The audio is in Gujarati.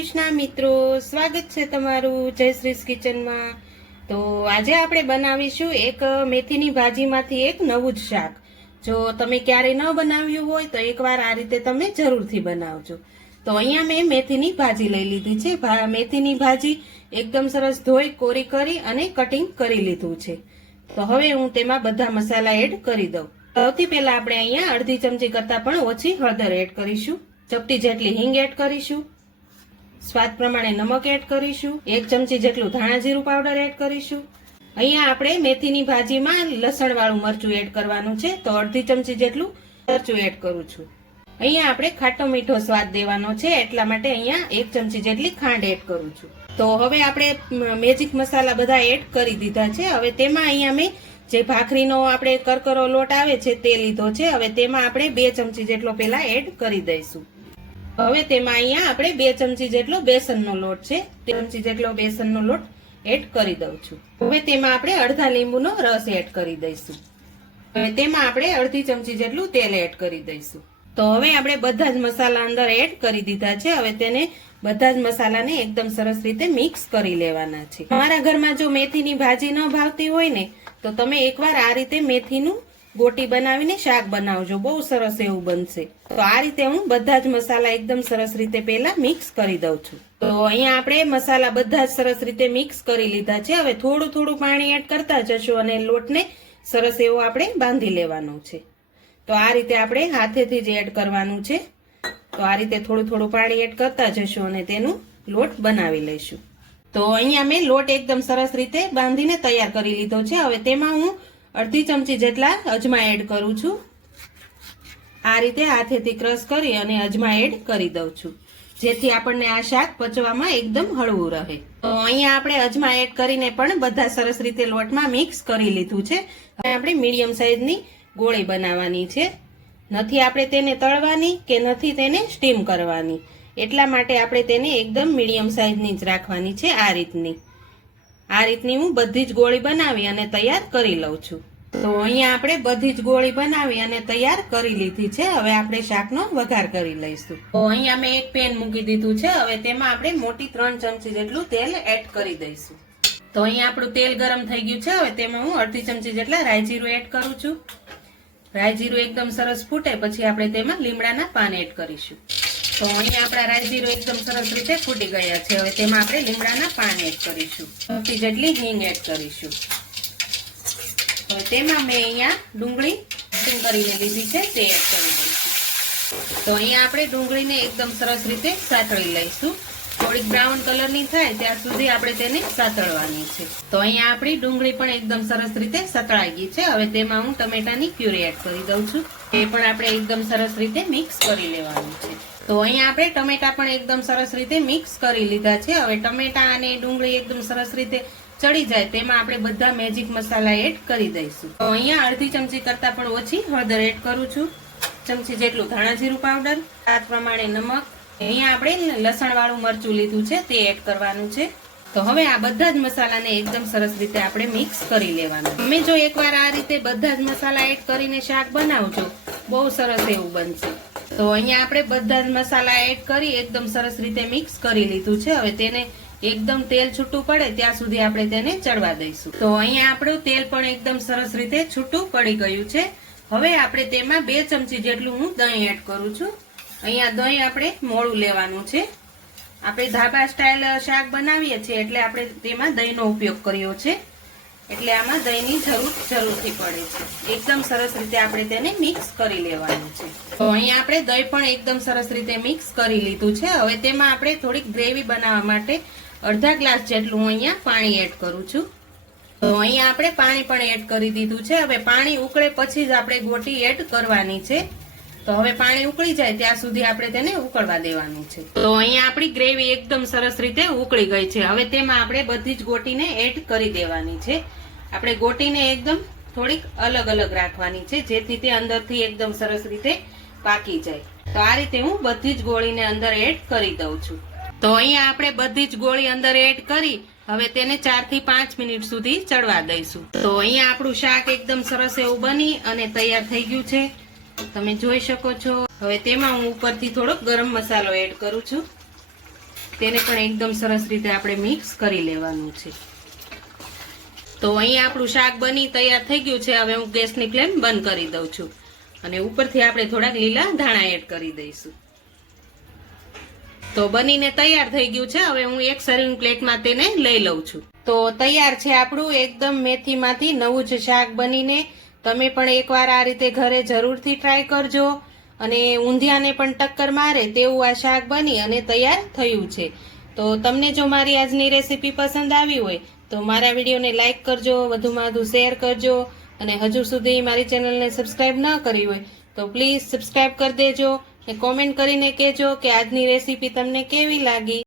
કૃષ્ણ મિત્રો, સ્વાગત છે તમારું જયશ્રીસ કિચનમાં। તો આજે આપણે બનાવીશું એક મેથીની ભાજીમાંથી એક નવું જ શાક। જો તમે ક્યારે ન બનાવ્યું હોય તો એકવાર આ રીતે તમે જરૂરથી બનાવજો। તો અહીંયા મેં મેથીની ભાજી લઈ લીધી છે। મેથીની ભાજી એકદમ સરસ ધોઈ કોરી કરી અને કટિંગ કરી લીધું છે। તો હવે હું તેમાં બધા મસાલા એડ કરી દઉં। સૌથી પહેલા આપણે અહીંયા અડધી ચમચી કરતાં પણ ઓછી હળદર એડ કરીશું, ચપટી જેટલી હિંગ એડ કરીશું, સ્વાદ પ્રમાણે નમક એડ કરીશું, 1 ચમચી જેટલું ધાણા જીરું પાવડર એડ કરીશું। અહીંયા આપણે મેથીની ભાજીમાં લસણ વાળું મરચું એડ કરવાનું છે, તો અડધી ચમચી જેટલું મરચું એડ કરું છું। અહીંયા આપણે ખાટો મીઠો સ્વાદ દેવાનો છે, એટલા માટે અહીંયા 1 ચમચી જેટલી ખાંડ એડ કરું છું। તો હવે આપણે મેજિક મસાલા બધા એડ કરી દીધા છે। હવે તેમાં અહીંયા મેં જે ભાખરીનો આપણે કરકરો લોટ આવે છે તે લીધો છે। હવે તેમાં આપણે 2 ચમચી જેટલો પહેલા એડ કરી દઈશું। હવે તેમાં અહીંયા આપણે 2 ચમચી જેટલો બેસનનો લોટ છે, 2 ચમચી જેટલો બેસનનો લોટ એડ કરી દઉં છું। હવે તેમાં આપણે અડધા લીંબુનો રસ એડ કરી દઈશું। હવે તેમાં આપણે અડધી ચમચી જેટલું તેલ એડ કરી દઈશું। તો હવે આપણે બધા જ મસાલા અંદર એડ કરી દીધા છે। હવે તેને બધા જ મસાલાને એકદમ સરસ રીતે મિક્સ કરી લેવાના છે। તમારા ઘરમાં જો મેથીની ભાજી ન ભાવતી હોય ને તો તમે એકવાર આ રીતે મેથીનું ગોટી બનાવીને શાક બનાવજો, બહુ સરસ એવું બનશે। તો આ રીતે હું બધા જ મસાલા એકદમ સરસ રીતે પહેલા મિક્સ કરી દઉં છું। તો અહીંયા આપણે મસાલા બધા જ સરસ રીતે મિક્સ કરી લીધા છે। હવે થોડું થોડું પાણી એડ કરતા જશું અને લોટને સરસ એવો આપણે બાંધી લેવાનો છે। તો આ રીતે આપણે હાથેથી જ એડ કરવાનું છે। તો આ રીતે થોડું થોડું પાણી એડ કરતા જશું અને તેનું લોટ બનાવી લઈશું। તો અહીંયા મેં લોટ એકદમ સરસ રીતે બાંધીને તૈયાર કરી લીધો છે। હવે તેમાં હું અડધી ચમચી જેટલા અજમા એડ કરું છું। આ રીતે હાથેથી ક્રશ કરી અને અજમા એડ કરી દઉં છું, જેથી આપણને આ શાક પચવામાં એકદમ હળવું રહે। તો અહીંયા આપણે અજમા એડ કરીને પણ બધા સરસ રીતે લોટમાં મિક્સ કરી લીધું છે। હવે આપણે મીડિયમ સાઈઝની ગોળી બનાવવાની છે। નથી આપણે તેને તળવાની કે નથી તેને સ્ટીમ કરવાની, એટલા માટે આપણે તેને એકદમ મીડિયમ સાઈઝની જ રાખવાની છે। આ રીતની હું બધી જ ગોળી બનાવી અને તૈયાર કરી લઉં છું। તો અહીંયા આપણે બધી જ ગોળી બનાવી અને તૈયાર કરી લીધી છે। હવે આપણે શાકનો વઘાર કરી લઈશું। તો અહીંયા મેં એક પેન મૂકી દીધું છે। હવે તેમાં આપણે મોટી 3 ચમચી જેટલું તેલ એડ કરી દઈશું। તો અહીંયા આપણું તેલ ગરમ થઈ ગયું છે। હવે તેમાં હું અડધી ચમચી જેટલા રાઈ જીરું એડ કરું છું। રાઈ જીરું એકદમ સરસ ફૂટે પછી આપણે તેમાં લીમડાના પાન એડ કરીશું। તો અહીંયા આપણા રાઈ જીરું એકદમ સરસ રીતે ફૂટી ગયા છે। હવે તેમાં આપણે લીમડાના પાન એડ કરીશું, ચમચી જેટલી હિંગ એડ કરીશું। હવે તેમાં મેં અહીંયા ડુંગળી કટિંગ કરીને લીધી છે તે એડ કરી દઈશું। તો અહીંયા આપણે ડુંગળીને એકદમ સરસ રીતે સાતળી લઈશું। થોડીક બ્રાઉન કલરની થાય ત્યાં સુધી આપણે તેને સાતળવાની છે। તો અહીંયા આપણી ડુંગળી પણ એકદમ સરસ રીતે સાતળાઈ ગઈ છે। હવે તેમાં હું ટમેટાની પ્યુરી એડ કરી દઉં છું, એ પણ આપણે એકદમ સરસ રીતે મિક્સ કરી લેવાનું છે। તો અહીંયા આપણે ટમેટા પણ એકદમ સરસ રીતે મિક્સ કરી લીધા છે। હવે ટમેટા અને ડુંગળી એકદમ સરસ રીતે ચડી જાય તેમાં આપણે બધા મેજિક મસાલા એડ કરી દઈશું। તો અહીંયા અડધી ચમચી કરતાં પણ ઓછી હળદર એડ કરું છું, ચમચી જેટલું ધાણા જીરું પાવડર, સ્વાદ પ્રમાણે નમક, અહીંયા આપણે લસણ વાળું મરચું લીધું છે તે એડ કરવાનું છે। તો હવે આ બધા જ મસાલાને એકદમ સરસ રીતે આપણે મિક્સ કરી લેવાનું। તમે જો એકવાર આ રીતે બધા જ મસાલા એડ કરીને શાક બનાવજો, બહુ સરસ એવું બનશે। તો અહીંયા આપણે બધા જ મસાલા એડ કરી એકદમ સરસ રીતે મિક્સ કરી લીધું છે। હવે તેને એકદમ તેલ છૂટું પડે ત્યાં સુધી આપણે તેને ચડવા દઈશું। તો અહીંયા આપણું તેલ પણ એકદમ સરસ રીતે છૂટું પડી ગયું છે। હવે આપણે તેમાં 2 ચમચી જેટલું હું દહીં એડ કરું છું। અહીંયા દહીં આપણે મોળું લેવાનું છે। આપણે ધાબા સ્ટાઇલ શાક બનાવીએ છીએ એટલે આપણે તેમાં દહીંનો ઉપયોગ કર્યો છે, એટલે આમાં દહીંની જરૂરથી પડે છે। એકદમ સરસ રીતે આપણે તેને મિક્સ કરી લેવાનું છે। તો અહીંયા આપણે દહીં પણ એકદમ સરસ રીતે મિક્સ કરી લીધું છે। હવે તેમાં આપણે થોડીક ગ્રેવી બનાવવા માટે અડધા ગ્લાસ જેટલું અહીંયા પાણી એડ કરું છું। તો અહીંયા આપણે પાણી પણ એડ કરી દીધું છે। હવે પાણી ઉકળે પછી જ આપણે ગોટી એડ કરવાની છે। તો હવે પાણી ઉકળી જાય ત્યાં સુધી આપણે તેને ઉકળવા દેવાનું છે। તો અહીંયા આપણી ગ્રેવી એકદમ સરસ રીતે ઉકળી ગઈ છે। હવે તેમાં આપણે બધી જ ગોટીને એડ કરી દેવાની છે। આપણે ગોટીને એકદમ થોડીક અલગ અલગ રાખવાની છે, જેથી તે અંદરથી એકદમ સરસ રીતે પાકી જાય। તો આ રીતે હું બધી જ ગોળીને અંદર એડ કરી દઉં છું। તો અહીંયા આપણે બધી જ ગોળી અંદર એડ કરી હવે તેને 4 થી 5 મિનિટ સુધી ચડવા દઈશું। તો અહીંયા આપણું શાક એકદમ સરસ એવું બની અને તૈયાર થઈ ગયું છે, તમે જોઈ શકો છો। હવે તેમાં હું ઉપરથી થોડોક ગરમ મસાલો એડ કરું છું। તેને પણ એકદમ સરસ રીતે આપણે મિક્સ કરી લેવાનું છે. તો અહીંયા આપણું શાક બની તૈયાર થઈ ગયું છે. હવે હું ગેસની ફ્લેમ બંધ કરી દઉં છું અને ઉપરથી આપણે થોડાક લીલા ધાણા એડ કરી દઈશું. તો બનીને તૈયાર થઈ ગયું છે. હવે હું એક સર્વિંગ પ્લેટમાં તેને લઈ લઉં છું. તો તૈયાર છે આપણું એકદમ મેથીમાંથી નવું જ શાક બનીને. તમે પણ એકવાર આ રીતે ઘરે જરૂરથી ટ્રાય કરજો અને ઊંધિયાને પણ ટક્કર મારે તેવું આ શાક બની અને તૈયાર થયું છે. તો તમને જો મારી આજની રેસીપી પસંદ આવી હોય તો મારા વિડીયોને લાઈક કરજો, વધુમાં વધુ શેર કરજો અને હજુ સુધી મારી ચેનલને સબસ્ક્રાઇબ ન કરી હોય તો પ્લીઝ સબસ્ક્રાઇબ કરી દેજો અને કોમેન્ટ કરીને કહેજો કે આજની રેસીપી તમને કેવી લાગી.